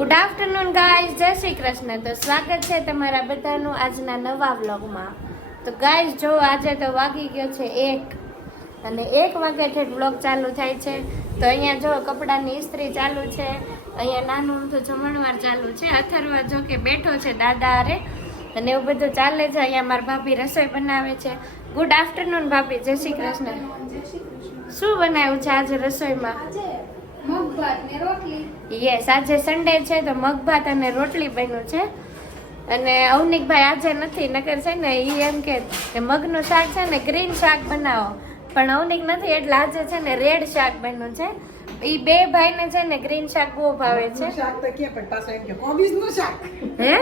Good afternoon guys, જય શ્રી કૃષ્ણ. તો સ્વાગત છે તમારા બધાનું આજના નવા વ્લોગમાં. તો ગાઈઝ જો આજે તો વાગી ગયો છે 1 અને 1 વાગ્યાથી વ્લોગ ચાલુ થાય છે. તો અહીંયા જો કપડાની ઇસ્ત્રી ચાલુ છે, અહીંયા નાનું અમથું જમણવાર ચાલુ છે. અથર્વા જો કે બેઠો છે દાદા હારે અને એવું બધું ચાલે છે. અહીંયા મારા ભાભી રસોઈ બનાવે છે. ગુડ આફ્ટરનૂન ભાભી, જય શ્રી કૃષ્ણ. શું બનાવ્યું છે આજે રસોઈમાં? મગભાત ને રોટલી. યસ, આજે સન્ડે છે તો મગભાત અને રોટલી બન્યું છે. અને અવનિકભાઈ આજે નથી, નકર છે ને એ એમ કે મગનું શાક છે ને ગ્રીન શાક બનાવો, પણ અવનિક નથી એટલે આજે છે ને રેડ શાક બન્યું છે. એ બે ભાઈને છે ને ગ્રીન શાક બહુ ભાવે છે. શાક તો કે પણ પાછો એમ કે કોબીજનું શાક. હે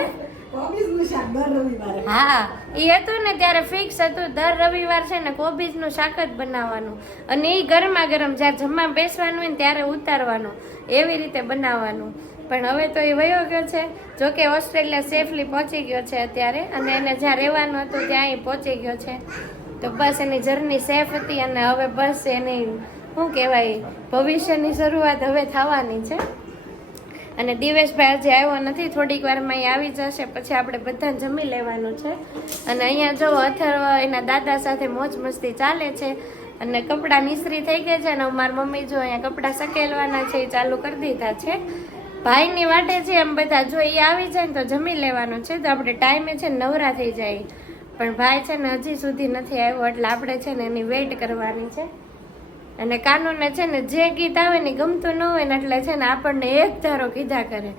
કોબીજનું શાક દર રવિવારે. હા, એ હતું ને ત્યારે ફિક્સ હતું દર રવિવાર છે ને કોબીજનું શાક જ બનાવવાનું અને એ ગરમા ગરમ જ્યારે જમવા બેસવાનું હોય ને ત્યારે ઉતારવાનું, એવી રીતે બનાવવાનું. પણ હવે તો એ વયો ગયો છે. જોકે ઓસ્ટ્રેલિયા સેફલી પહોંચી ગયો છે અત્યારે, અને એને જ્યાં રહેવાનું હતું ત્યાં એ પહોંચી ગયો છે. તો બસ એની જર્ની સેફ હતી અને હવે બસ એની શું કહેવાય ભવિષ્યની શરૂઆત હવે થવાની છે. અને દિવેશભાઈ હજી આવ્યો નથી, થોડીક વારમાં એ આવી જશે, પછી આપણે બધાને જમી લેવાનું છે. અને અહીંયા જો અથર્વ એના દાદા સાથે મોજ મસ્તી ચાલે છે અને કપડાં ઇસ્ત્રી થઈ ગયા છે. અને મારી મમ્મી જો અહીંયા કપડાં સકેલવાના છે એ ચાલુ કરી દીધા છે. ભાઈની વાટે છે એમ બધા, જો એ આવી જાય ને તો જમી લેવાનું છે, તો આપણે ટાઈમે છે નવરા થઈ જાય. પણ ભાઈ છે ને હજી સુધી નથી આવ્યો એટલે આપણે છે ને એની વેઇટ કરવાની છે. અને કાનૂને છે ને જે ગીત આવે ને ગમતું ન હોય ને એટલે છે ને આપણને એક ધારો કીધા કરે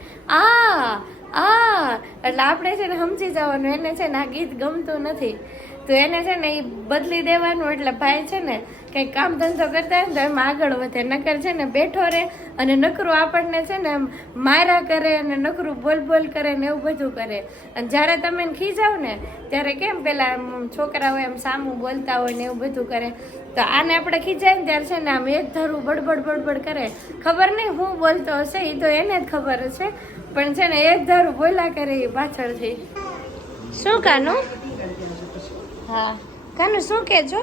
એટલે આપણે છે ને સમજી જવાનું એને છે ને આ ગીત ગમતું નથી, તો એને છે ને એ બદલી દેવાનું. એટલે ભાઈ છે ને કંઈક કામ ધંધો કરતા હોય ને તો એમાં આગળ વધે, નકર છે ને બેઠો રહે અને નકરું આપણને છે ને મારા કરે અને નકરું બોલ કરે ને એવું બધું કરે. અને જ્યારે તમે ખીજાવ ને ત્યારે કેમ પેલા છોકરાઓ એમ સામું બોલતા હોય ને એવું બધું કરે, તો આને આપણે ખીજાય ને ત્યારે છે ને આમ એક ધારું બડબડ કરે. ખબર નહીં હું બોલતો હશે, એ તો એને જ ખબર હશે, પણ છે ને એક ધારું બોલ્યા કરે એ પાછળથી. શું કાનું? હા કાનું, શું કહેજો?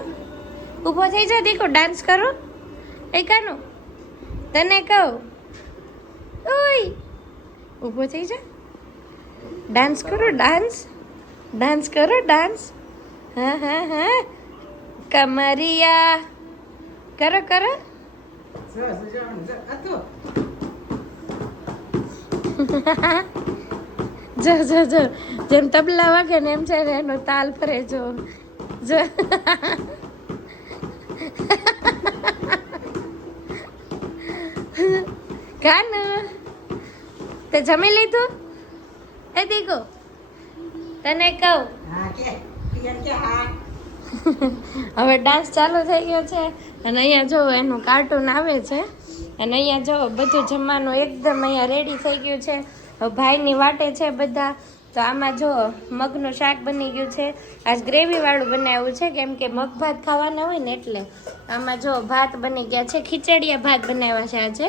ઊભો થઈ જા દીકો, ડાન્સ કરો. એ કાનું તને કહું, ઓય ઊભો થઈ જા, ડાન્સ કરો, ડાન્સ કરો, ડાન્સ. હા કમરિયા કરો. જો જેમ તબલા વાગે ને એમ છે ને એનો તાલ ફરે. જો કાનુ તે જમી લીધું? એ દીકો તને કહું, હવે ડાન્સ ચાલુ થઈ ગયો છે. અને અહીંયા જો એનું કાર્ટૂન આવે છે અને અહીંયા જો બધું જમવાનું એકદમ અહીંયા રેડી થઈ ગયું છે. હવે ભાઈની વાટે છે બધા. તો આમાં જો મગનું શાક બની ગયું છે. આજ ગ્રેવી વાળું બનાવ્યું છે કેમ કે મગ ભાત ખાવાના હોય ને એટલે. આમાં જો ભાત બની ગયા છે, ખીચડિયા ભાત બનાવ્યા છે આજે.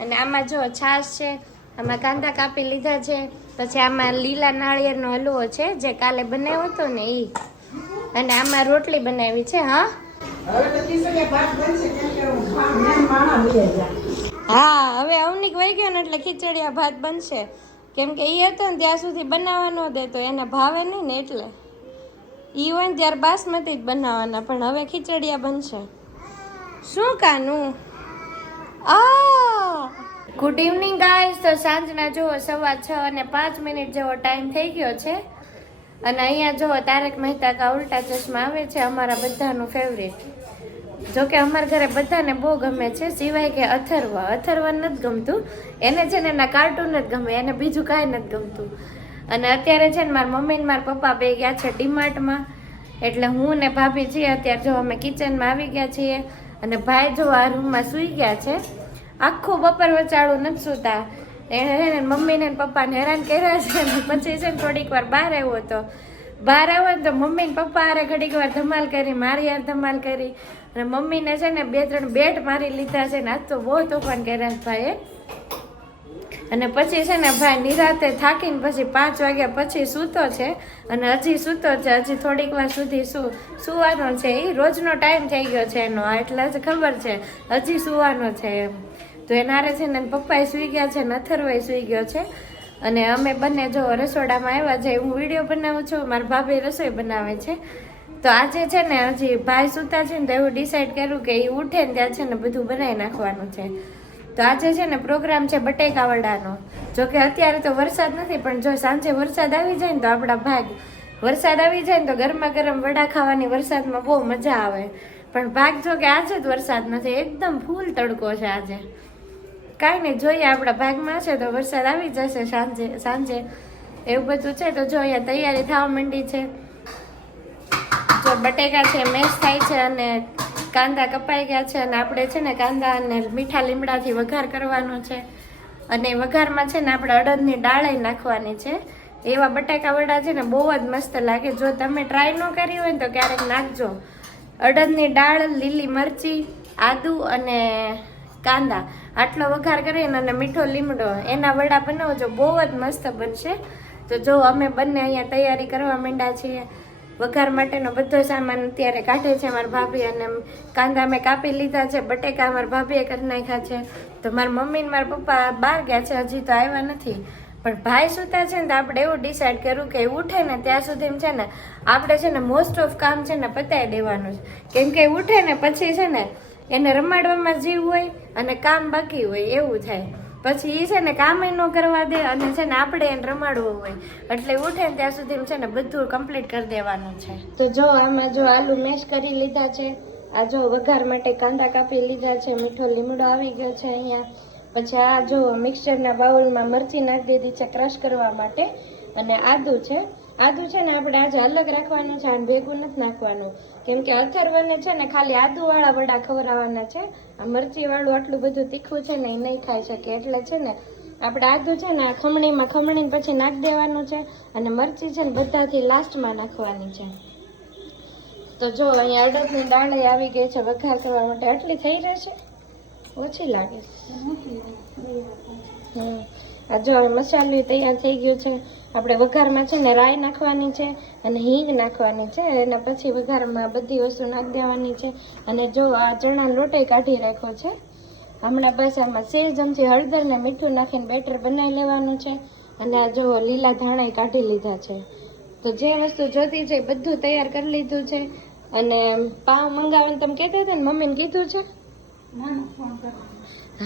અને આમાં જો છાશ છે, આમાં કાંદા કાપી લીધા છે, પછી આમાં લીલા નાળિયેરનો હલવો છે જે કાલે બનાવ્યો હતો ને એ, અને આમાં રોટલી બનાવી છે. હા હવે અવનિક વહી ગયો ને એટલે ખીચડિયા ભાત બનશે, કેમ કે એ હતો ને ત્યાં સુધી બનાવવા ન દે તો એને ભાવે નહીં ને, એટલે એ હોય ને ત્યારે બાસમતી જ બનાવવાના, પણ હવે ખીચડિયા બનશે. શું કાનું? Good evening guys. તો સાંજના જુઓ 6:05 જેવો ટાઈમ થઈ ગયો છે. અને અહીંયા જુઓ તારક મહેતા કા ઉલ્ટા ચશ્મા આવે છે, અમારા બધાનું ફેવરેટ. જોકે અમારા ઘરે બધાને બહુ ગમે છે, સિવાય કે અથર્વા નથી ગમતું. એને છે ને એના કાર્ટૂન જ ગમે, એને બીજું કાંઈ નથી ગમતું. અને અત્યારે છે ને મારા મમ્મી ને મારા પપ્પા બે ગયા છે ડીમાર્ટમાં, એટલે હું ને ભાભી છીએ અત્યારે જો અમે કિચનમાં આવી ગયા છીએ. અને ભાઈ જો આ રૂમમાં સૂઈ ગયા છે, આખું બપોર વચાળું નથી સૂતા. એને મમ્મીને પપ્પાને હેરાન કર્યા છે. પછી છે ને થોડીક વાર બહાર આવ્યો હતો. બહાર આવ્યો ને તો મમ્મી ને પપ્પા હારે ઘડીક વાર ધમાલ કરી, મારી યાર ધમાલ કરી. અને મમ્મીને છે ને 2-3 બેટ મારી લીધા છે ને આજ તો બહુ તોફાન કર્યા ભાઈએ. અને પછી છે ને ભાઈ નિરાતે થાકીને પછી 5 વાગ્યા પછી સૂતો છે અને હજી સૂતો છે, હજી થોડીક વાર સુધી સુવાનો છે. એ રોજનો ટાઈમ થઈ ગયો છે એનો, એટલે જ ખબર છે હજી સુવાનો છે એમ. તો એનારે છે ને પપ્પાએ સૂઈ ગયા છે, નથરવાય સૂઈ ગયો છે, અને અમે બંને જો રસોડામાં આવ્યા છે. હું વિડીયો બનાવું છું, મારા ભાભી રસોઈ બનાવે છે. તો આજે છે ને હજી ભાઈ સૂતા છે ને તો એવું ડિસાઈડ કર્યું કે એ ઉઠે ને ત્યાં છે ને બધું બનાવી નાખવાનું છે. તો આજે છે ને પ્રોગ્રામ છે બટેકા વડાનો. જો કે અત્યારે તો વરસાદ નથી, પણ જો સાંજે વરસાદ આવી જાય ને તો આપણા ભાગ, વરસાદ આવી જાય ને તો ગરમા ગરમ વડા ખાવાની વરસાદમાં બહુ મજા આવે. પણ ભાગ જો કે આજે જ વરસાદ નથી, એકદમ ફૂલ તડકો છે આજે. કાંઈ નહીં, જોઈએ આપણા ભાગમાં છે તો વરસાદ આવી જશે સાંજે એવું બધું છે. તો જો અહીંયા તૈયારી થવા માંડી છે. જો બટેકા છે મેશ થાય છે અને કાંદા કપાઈ ગયા છે, અને આપણે છે ને કાંદા અને મીઠા લીમડાથી વઘાર કરવાનો છે. અને વઘારમાં છે ને આપણે અડદની દાળ નાખવાની છે. એવા બટાકા વડા છે ને બહુ જ મસ્ત લાગે. જો તમે ટ્રાય ન કરી હોય ને તો ક્યારેક નાખજો. અડદની દાળ, લીલી મરચી, આદુ અને કાંદા આટલો વઘાર કરીને અને મીઠો લીમડો એના વડા બનાવજો, બહુ જ મસ્ત બનશે. તો જો અમે બંને અહીંયા તૈયારી કરવા માંડ્યા છીએ. વઘાર માટેનો બધો સામાન અત્યારે કાઢે છે મારા ભાભી, અને કાંદા મેં કાપી લીધા છે, બટેકા મારા ભાભીએ કરી નાખ્યા છે. તો મારા મમ્મી ને મારા પપ્પા બહાર ગયા છે, હજી તો આવ્યા નથી. પણ ભાઈ સૂતા છે ને તો આપણે એવું ડિસાઈડ કર્યું કે ઉઠે ને ત્યાં સુધી છે ને આપણે છે ને મોસ્ટ ઓફ કામ છે ને પતાવી દેવાનું છે. કેમ કે ઉઠે ને પછી છે ને એને રમાડવામાં જીવ હોય અને કામ બાકી હોય એવું થાય. પછી એ છે ને કામ ન કરવા દે અને છે ને આપણે એને રમાડવું હોય, એટલે ઉઠે ને ત્યાં સુધી છે ને બધું કમ્પ્લીટ કરી દેવાનું છે. તો જો આમાં જો આલુ મેશ કરી લીધા છે, આ જો વઘાર માટે કાંદા કાપી લીધા છે, મીઠો લીમડો આવી ગયો છે અહીંયા. પછી આ જો મિક્સરના બાઉલમાં મરચી નાખી દીધી છે ક્રશ કરવા માટે, અને આદુ છે. આદુ છે ને આપણે આજે અલગ રાખવાનું છે, આને ભેગું નથી નાખવાનું. કેમ કે અથર્વને છે ને ખાલી આદુવાળા વડા ખવડાવવાના છે. આ મરચીવાળું આટલું બધું તીખું છે ને એ નહીં ખાઈ શકે, એટલે છે ને આપણે આદુ છે ને આ ખમણીને પછી નાખી દેવાનું છે, અને મરચી છે ને બધાથી લાસ્ટમાં નાખવાની છે. તો જો અહીંયા અડદની દાળ આવી ગઈ છે વઘાર કરવા માટે. આટલી થઈ રહેશે, ઓછી લાગે. આ જો મસાલો તૈયાર થઈ ગયો છે. આપણે વઘારમાં છે ને રાઈ નાખવાની છે અને હિંગ નાખવાની છે, એના પછી વઘારમાં બધી વસ્તુ નાખી દેવાની છે. અને જો આ ચણા લોટે કાઢી રાખ્યો છે. હમણાં બસ આમાં સેજ ચમચી હળદર ને મીઠું નાખીને બેટર બનાવી લેવાનું છે. અને આ જો લીલા ધાણા કાઢી લીધા છે. તો જે વસ્તુ જોતી છે બધું તૈયાર કરી લીધું છે. અને પાવ મંગાવવાનું તમે કહેતા હતા ને, મમ્મીને કીધું છે?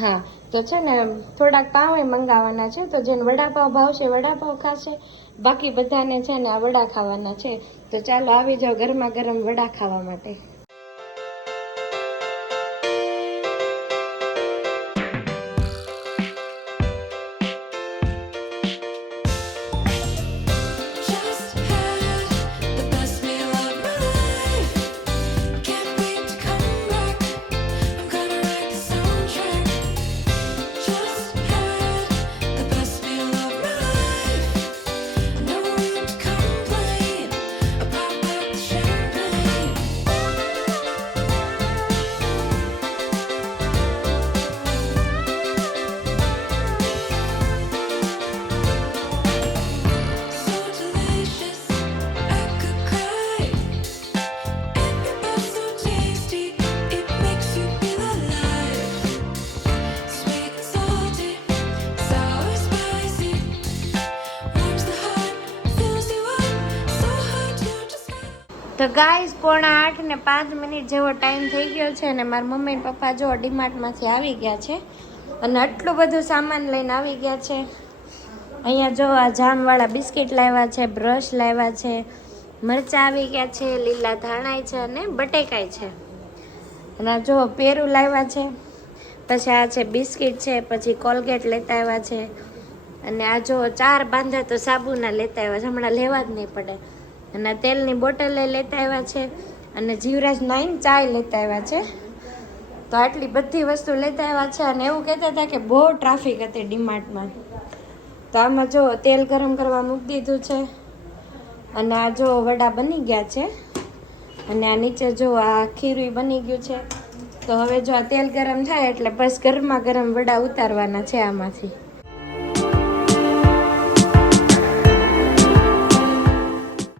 હા, તો છે ને થોડાક પાવ મંગાવવાના છે. તો જેને વડાપાવ ભાવશે વડાપાવ ખાશે, બાકી બધાને છે ને આ વડા ખાવાના છે. તો ચાલો આવી જાઓ ગરમા ગરમ વડા ખાવા માટે. તો ગાઈઝ 7:05 જેવો ટાઈમ થઈ ગયો છે, અને મારા મમ્મી ને પપ્પા જો ડીમાર્ટમાંથી આવી ગયા છે, અને આટલું બધું સામાન લઈને આવી ગયા છે. અહીંયા જો આ જામવાળા બિસ્કિટ લાવ્યા છે, બ્રશ લાવ્યા છે, મરચાં આવી ગયા છે, લીલા ધાણાય છે અને બટેકાય છે. અને આ જો પેરું લાવ્યા છે. પછી આ છે બિસ્કિટ છે, પછી કોલગેટ લેતા આવ્યા છે. અને આ જો 4 બાંધા તો સાબુના લેતા આવ્યા છે, હમણાં લેવા જ નહીં પડે. અને તેલની બોટલે લેતા આવ્યા છે, અને જીવરાજ 9 ચાય લેતા આવ્યા છે. તો આટલી બધી વસ્તુ લેતા આવ્યા છે. અને એવું કહેતા હતા કે બહુ ટ્રાફિક હતી ડીમાર્ટમાં. તો આમાં જો તેલ ગરમ કરવા મૂકી દીધું છે, અને આ જો વડા બની ગયા છે. અને આ નીચે જો આ ખીરું બની ગયું છે. તો હવે જો આ તેલ ગરમ થાય એટલે બસ ગરમા ગરમ વડા ઉતારવાના છે આમાંથી.